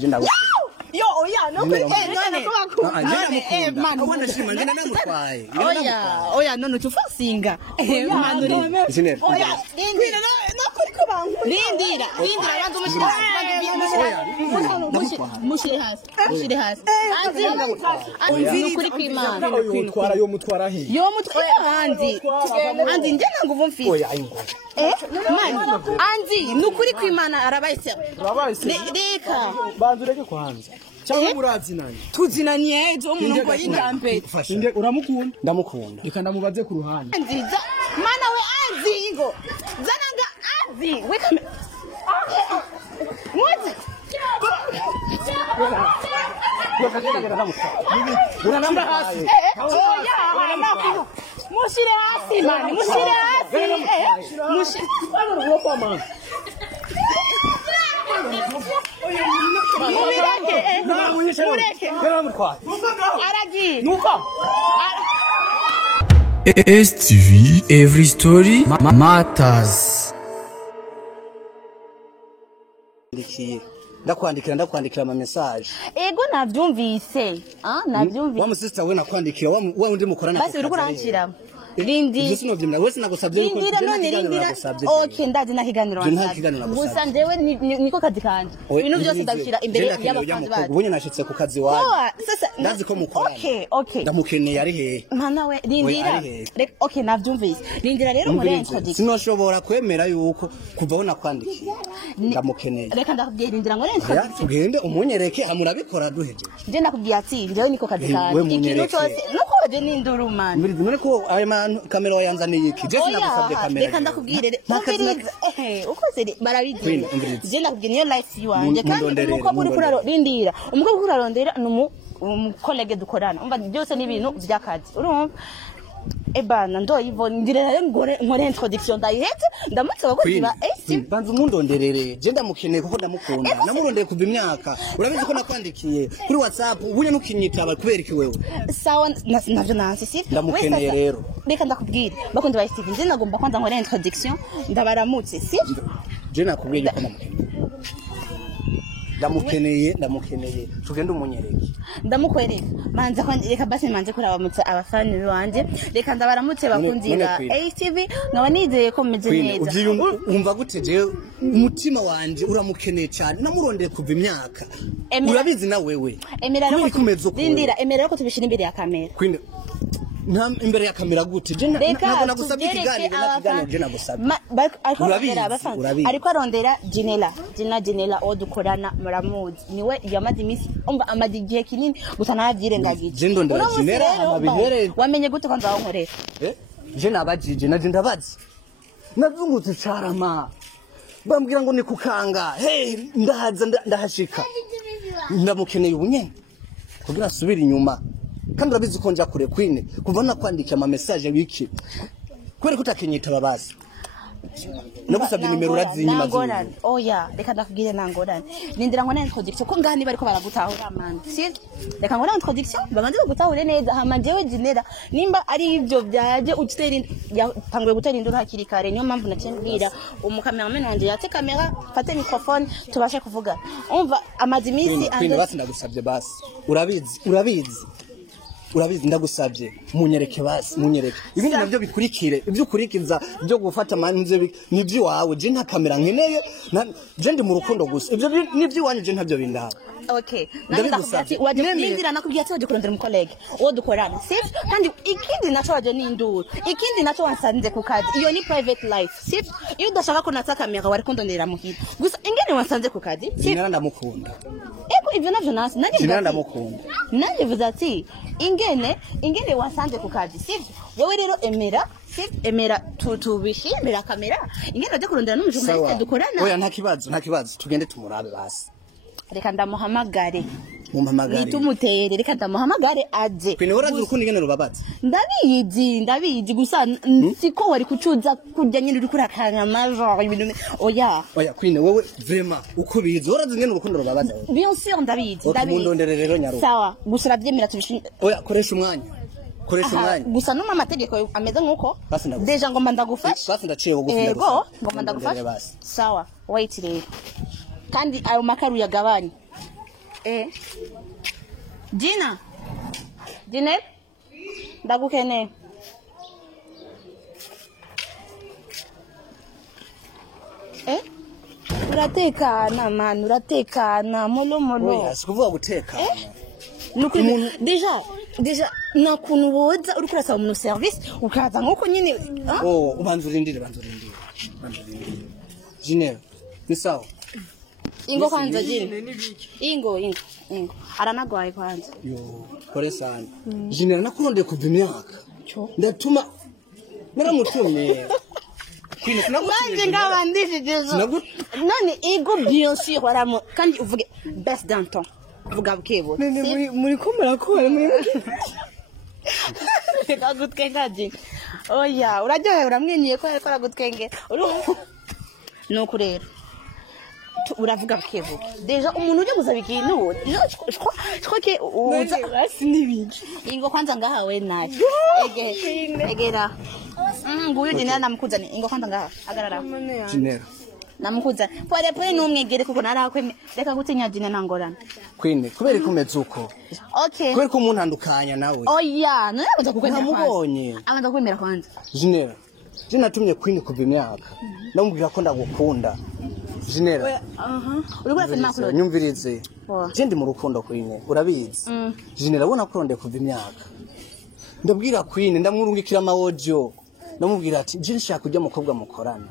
je ndagukunda yo oya no kuri none man wana shima ngena namutwaye oya none tufasinga man oya no kuri ko bangu lindira bantu mushire hasi anzi kuri kwimana yo mutwara he yo mutwara anzi nje nanguvu mfite oya ingo anzi nukuri kwimana arabayise reka banzureke kwanza cyangwa murazi nani tuzinanye zo umuntu ngo yindambe inde uramukunda ndamukunda reka ndamubaze ku ruhande nziza mana we anzi ingo zananga anzi we kame muzi mushire hasi mani mushire hasi STV, every story matters. ndakwandikira ama message ego navyumvise navyumvise wa mu sister we nakwandikira wa undi mukorana basi uri kuranshira Lindi. Jesi no vyimna wese nagusabye yuko lindira. Okay ndazi nakiganiro wanjye. Gusa ndewe niko kazi kanje. Ibintu byose ndabishira imbere y'abafanzi bacu. Ubunye nashitse ku kazi wawe. Sasa ndazi ko mukorana. Okay. Ndamukeneye ari he? Mana we lindira. Okay navyumvise. Lindira rero murenko dik. Sinoshobora kwemera yuko kuva ho nakwandikiye. Ndamukeneye. Reka ndakubwira lindira ngo renko dik. Tugende umunyereke amurabikora duheje. Je ndakubwiye ati ndewe niko kazi kanje. Ikintu cyose nuko je ninduru man. None ko kamera yanzaniye iki je sinagusabye kamera reka ndakubwire ukoze barabizi je ndakubwire niyo life yiwanje kandi uko kuri kurarondera umukobwa kuri kurarondera umukolege dukorana umva byose ni ibintu byakazi urumva ebana ndoyivo ndire nkore introduction ndayihetse ndamutse bakozi ba banza umundonderere je ndamukeneye kuko ndamukunda namurondeye kuva imyaka urabizi ko nakwandikiye kuri WhatsApp ubunye nukinyitaba kubera iki wewe sawa navyo nansi si ndamukeneye rero reka ndakubwira bakundi ba Steve nje nagomba kwanza nkore introduction ndabaramutse si je nakubwiye ko ndamukeneye tugende umunyereke ndamukwereka manza kwandika basi manze kurabamutse abafani banje reka ndabaramutse bakunzira ATV nkaba nizeye ko meze neza umva gute je umutima wanje uramukeneye cyane namurondeye kuva imyaka urabizi na wewe emera ko tubishira imbere ya kamera imbere ya kamera gute je ntabwo nagusabye ikiganiro je nagusabye ariko arondera Jinela odukorana muramuzi niwe yamaze imisi umva amagiye kinini gusa narabyirengagije je ndondera Jinela amabihere wamenye gute ko nzawonkorera je nabajije naje ndabazi nazungutse carama bambwira ngo ni kukanga ndahaza ndahashika ndamukeneye ubunye kugira asubira inyuma kandi urabizi ko nja kure kwine kuva nakwandika ama message wiki kwere kutakenyita babasi nagusabye nimero urazinyima z'ingorane oya reka ndakubwire nangorane nindira ngo introduction ko ngani bariko baragutahura man si reka ngo introduction babanze bagutahure neza hama jewe Jinela nimba ari ivyo byaje uteri yatanguye gutera induru hakiri kare niyo mpamvu nacyembwira umukameraman wanje yate kamera fate microphone tubashe kuvuga umva amazimisi ande basi ndagusabye basi urabizi ndagusabye munyereke basi munyereke ibindi navyo bikurikire ibyo ukurikiza byo gufata manze nivyo wawe je nta kamera nkeneye je ndi mu rukundo gusa ibyo nivyo wanje je ntabyo bindaba okay ndabigusabye wajindira nakubwiye ati waje kurondera umukolege uwo dukorana safe kandi ikindi naco waje ni induru ikindi naco wansanze ku kazi iyo ni private life safe iyo udashaka ko nataka kamera wari kundondera muhira gusa ingene wansanze ku kazi safe ndamukunda eko ivyo navyo nasi nanje ndamukunda nanje vuze ati ingene wasanze ku kazi safe wowe rero emera tubishimira kamera ingene waje kurondera n'umujournaliste dukorana oya nta kibazo tugende tumurabe basi reka ndamuhamagare nitumutere reka ndamuhamagare aje kwine urazi urukundo ingene rubabaza ndabizi gusa siko wari kucuza kujya nyine uri kurakanya majo ibintu oya kwine wowe vraiment uko bizi urazi ingene urukundo rubabaza bien sûr ndabizi mundondere rero nyaro sawa gusa urabyemera tubishimye oya koresha umwanya gusa no amategeko ameze nkuko deja ngomba ndagufasha basi ndaciye bugufi yego ngomba ndagufasha sawa wait rero kandi ayo makaru yagabanye Gina Janet ndagukeneye uratekana mani uratekana molo oya sikuvuga gutekana nukuri deja nakuntu woza uri kurasaba umuntu service ukaza nkuko nyine ubanza urindire Jinera ni sawa ingo kwanza Jina ingo aranagwaye kwanza yo kore sana Jinera nakurondeye kuva imyaka ndatuma naramutumye Manje ngabandishije none ego bien sûr waramo kandi uvuge best dans ton vuga bukebo muri ko murakora reka gutwenga Jina oya uraryohewe uramwiniye ko ariko aragutwenge nuko rero uravuga bukebo deja umuntu uje gusaba ikintu je crois que uza basi nibiki ingo kwanza ngahawe naye egera nguyu Jinera namukuzane ingo kwanza ngaha agarara Jinera namukuzane pole numwegere kuko narakweme reka gutinya Jinera nangorana Queen kubera kumeze uko okay kubera ko umuntu andukanya nawe oya narabanza kukwemera namubonye abanza kwemera kwanza Jinera je natumye Queen kuva imyaka ndamubwira ko ndagukunda Jinera uriko urafema kuro nyumvirize je ndi mu rukundo Queen urabizi Jinera ubona ko ronde kuva imyaka ndabwira Queen ndamurungikira amawojo ndamubwira ati je nshaka kujya mukobwa mukorana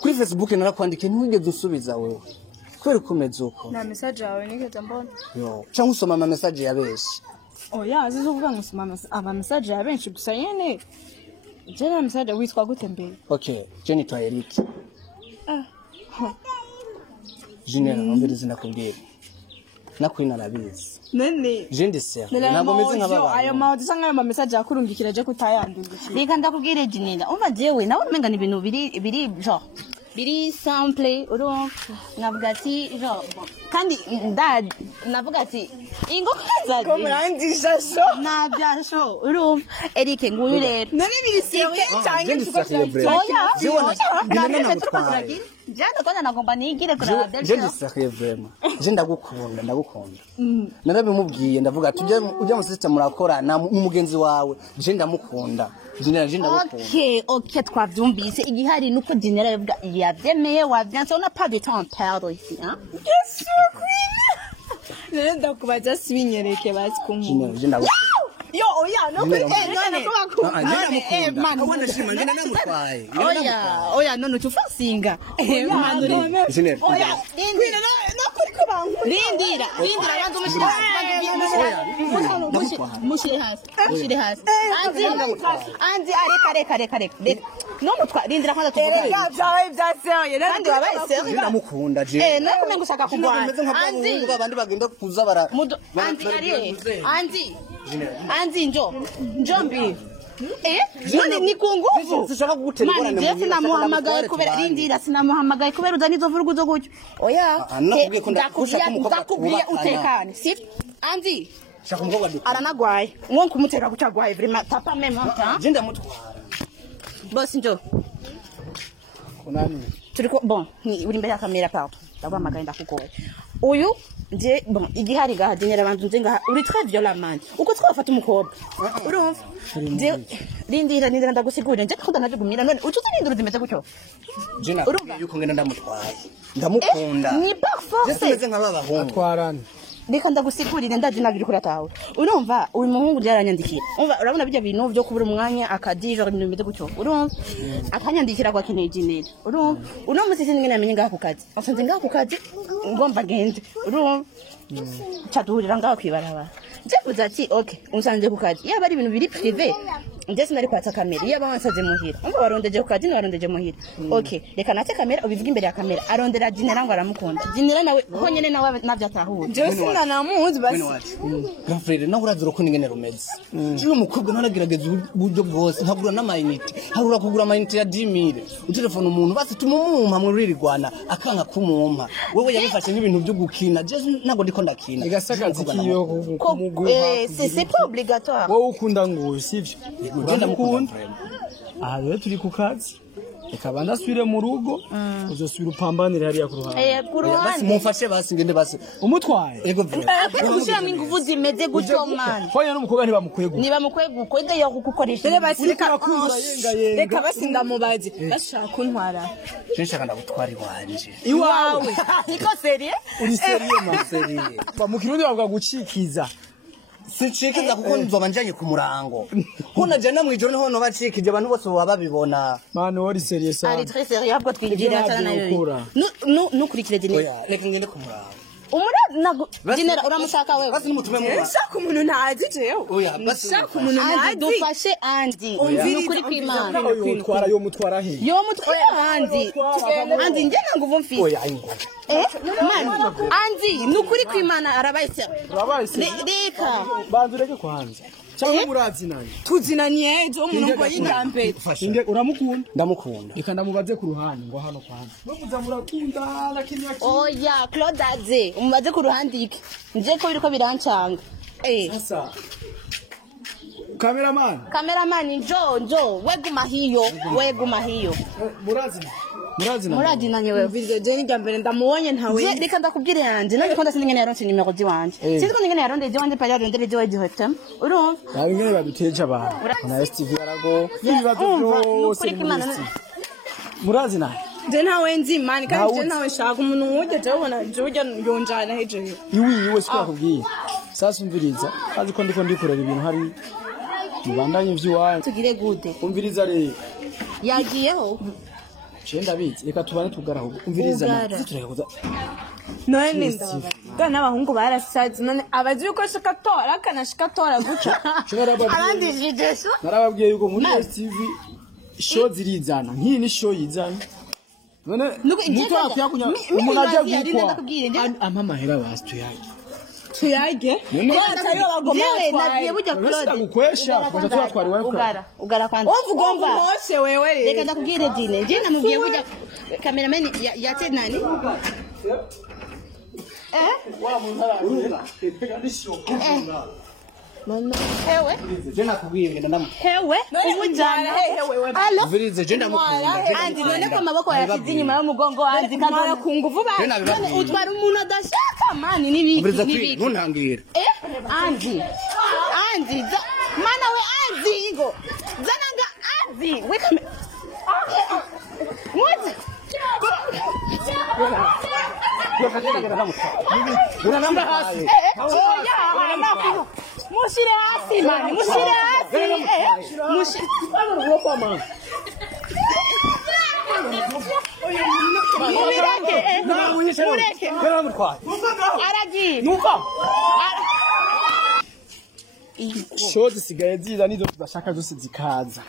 kuri Facebook narakwandikiye ntiwigeze usubiza wewe kubera kumeze uko na message yawe nigeze mbona yo cyangwa usoma ama message ya benshi oya azizovuga ngusoma aba message ya benshi gusa yene je na message witwa gute mbere okay Jenny to Eric Jinera umvirize nakubwira nakwina arabizi nene je ndi sera ntabwo meze nk'ababa ayo mawadi sanga ayo message yakurungikira je kutayandungikira reka ndakubwire Jinera umva jewe nawe umenga ni ibintu biri genre biri simple urumva navuga ati genre kandi navuga ati ingo kaza ko murandisha so nabyasho urumva Eric nguyu rero none biri sike cyangwa jana kwanza nagomba nigire kura je ndi sera vraiment je ndagukunda narabimubwiye ndavuga ati ujya mu system murakora na umugenzi wawe je ndamukunda Jinera je ndagukunda okay twavyumvise igihari nuko Jinera yavuga yavyemeye wavyanse on a pas de temps à perdre ici hein yes nene ndakubaza sibinyereke basi kumuntu Jinera je ndagukunda yo oya no kuri none ko bakunda ubona shima ngena namutwaye oya none tufasinga Jinera oya no kuri ko bangu rindira banzu mushire hasi anzi areka no mutwa rindira kwanza tuvuga byawe byaseye kandi wabaye seri ndamukunda je no kumenga ushaka kugwana anzi abandi bagenda kuza bara anzi njombi none ni kunguvu sishaka kugutererana manje sinamuhamagaye kubera rindira sinamuhamagaye kubera uzani zo vurugu zo gucyo oya nakubwiye ko ndakushaka umukobwa ndakubwiye utekane si anzi shaka umukobwa aranagwaye nko kumuteka gucagwaye vraiment papa même hein je ndamutwara boss njo kunani turiko bon uri mbere ya kamera pardon ndaguhamagaye ndakugoye uyu nje bon igihari gaha Jinera abantu nje ngaha uri très violent man uko twafata umukobwa urumva nje rindira ndagusigurira nje ko ndanajugumira none ututirindira zimeze gutyo je nakubwiye yuko ngenda ndamutwara ndamukunda ni par force je nk'ababa bahungu atwarana reka ndagusigurire ndaje nabiri kuri atawe urumva uyu muhungu ryaranyandikira urabona bijya bintu byo kubura umwanya akadije ibintu bimeze gutyo urumva akanyandikira kwa kineye Jinera urumva uno musisi ngene namenye ngaha ku kazi asanze ngaha ku kazi ngomba gende urumva chaduhurira ngaha kwibarabara Javuze ati okay unsanze ku kazi yaba ari ibintu biri privé ndetse nari kwatsa kamera yaba wansaze muhira ngo barondeje ku kazi narondeje muhira okay reka natse kamera ubivuga imbere ya kamera arondera Jinera ngo aramukunda Jinera nawe honyene nawe navyatahura Jose nanamuzi basi grand frère nawe urazira ko ningene rumeze je umukobwa naragerageza uburyo bwose nkagura n'amayinite harura kugura amayinite ya 10000 utelefone umuntu basi tumumumpa muri rirwana akanga kumumpa wewe yabifashe nk'ibintu byo gukina je nago ndiko ndakina igasagaza kiyo c'est pas obligatoire wowe ukunda ngo sivyo ugenda mukunda aha rero turi ku kazi reka bandasubire mu rugo uzosubira upambanire hariya ku ruhande ku basi ruhande mumfashe basi ngende basi umutwaye ego bro gushiramo ingufu zimeze gutyo mani hoya n'umukobwa ntibamukwegura niba mukwego inde yo kugukoresha rero basi reka yenga reka basi ndamubaze bashaka kuntwara nshaka ndagutwara iwanje iwawe niko serie uri seriye ma seriye mu kirundi bavuga gucikiza sincikiza kuko nzoba njanye ku murango hona je na mwijoro niho no bacikije abantu bose baba babibona mani wari seriye sana ari très sérieux ahubwo twigira cyane nayo nukurikire dine oya reka ngende ku murango umura nago dinera uramushaka wewe basi numutume mu murango shaka umuntu ntazi jewe oya basi shaka umuntu andi ntazi dufashe andi nukuri kwimana yo mutwara he yo mutwe andi nje nanguvu mfite oya ayingo mani andi nukuri kwimana arabayise reka banzu reke kwanza cyangwa murazi nayo tuzinaniye zo umuntu ngo yindambe inde uramukunda ndamukunda reka ndamubaze ku ruhande ngo hano kwanza muvuza murakunda lakini oya Claude aze umubaze ku ruhande iki nje ko biriko birancanga sasa cameraman njo weguma hiyo murazi nanye wewe video je njya mbere ndamubonye ntawe je reka ndakubwire yanje nanje konda siningene yaronse nimero ziwanje sinzi ko ningene yaronde je wanje pa yarondere je waje hotem urumva bari ngene baduteje abantu na STV arago ibibazo byose murazi na je ntawe nzi mani kandi je ntawe shaka umuntu nk'ujya je ubona je ujya yonjana hejuru iwe sikakubwiye sasa umviriza kazi ko ndiko ndikorera ibintu hari mubandanye vy'iwanyu tugire gude umviriza rero yagiyeho Chenda biti reka tubane tugaraho umviriza tureka none ndababa kandi abahungu barasaze none abazi yuko shaka tora kanashika tora guca abandi jijesu narababwiye yuko muri STV show zirizana nk'iyi ni show yizana none muto akyakunya umuntu ajya gukwa ampa mahera basi tuyage atayo bagomba nagiye bujya Claude gukwesha kwaje twatwari wawe ugara kwanza ugomba mose wewe reka ndakubwire dine je namubwiye bujya cameraman yate nani wa munara reka ndisho mama hewe je nakubwiye ngenda ndamu hewe umujana hewe allo umvirize je ndamukunda andi none ko amaboko yashize inyuma y'umugongo andi kamara ku nguvu ba none utwara umuntu adashaka mani nibiki ntuntangira andi mana we andi ingo zananga andi we kame muzi mushire hasi mani mushire hasi mureke aragiye show zisigaye ziza nizo tudashaka zose zikaza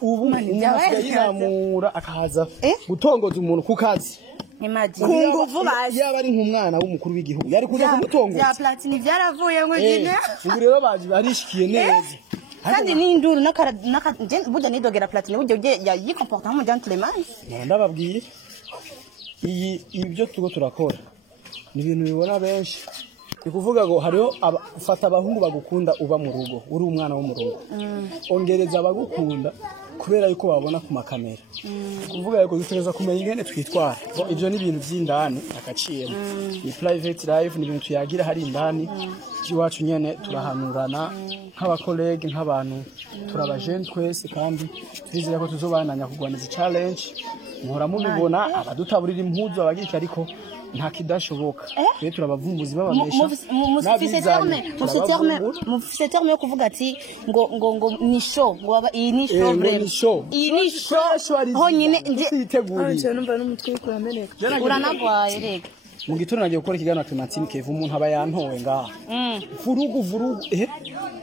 ubu umuntu yinamura akaza gutongoza umuntu ku kazi kunguvu baje yaba ari nk'umwana w'umukuru w'igihugu yari kuza kumutongoza ya platini byaravuye ngo nyine ubu rero baje barishikiye neza kandi n'induru burya nidogera platini burya yikomporta nk'umu gentleman ndababwiye ibyo tugo turakora ni ibintu bibona benshi ikuvuga ngo hariho ufata abahungu bagukunda uba mu rugo uri umwana wo mu rugo ongereza abagukunda kubera yuko babona ku makamera kuvuga yuko dutegereza kumenya ingene twitwara ibyo ni ibintu by'indani akaciyemo ni private life ni ibintu tuyagira hari indani iwacu nyene turahanurana nk'abakolege nk'abantu turabajene twese kandi twizera ko tuzobananya kugwaniza challenge muhora mubibona abadutaburira impuzu abagira ariko nta kidashoboka twe turabavumbuzi babamesha mufise terme yo kuvuga ati ngo ni show ngo baba iyi ni show iyi ni show honyine nditeguriye numva n'umutwe uri kurameneka uranagwaye rega mu gitondo nagiye gukora ikiganiro Tunatini Keva umuntu aba yantowe ngaha vurugu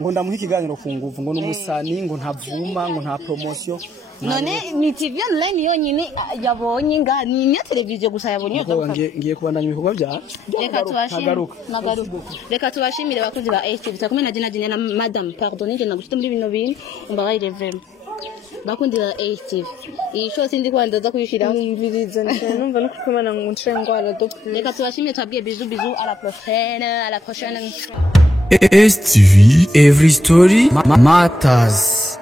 ngo ndamuha ikiganiro ku nguvu ngo n'umusani ngo ntavuma ngo nta promotion none ni TV online yonyine yabonye nga ni niyo televiziyo gusa yabonye ngiye kubandanya ibikorwa bya reka tubashimire abakozi ba STV takumwe na jina na madam pardon nje nagushite muri bino bintu umbabarire vraiment bakundi ba STV iyi show sindi kwandaza kuyishira umviriza numva no kukomana ngo nshengwara do reka tubashimire twabwiye bisous à la prochaine STV every story matters.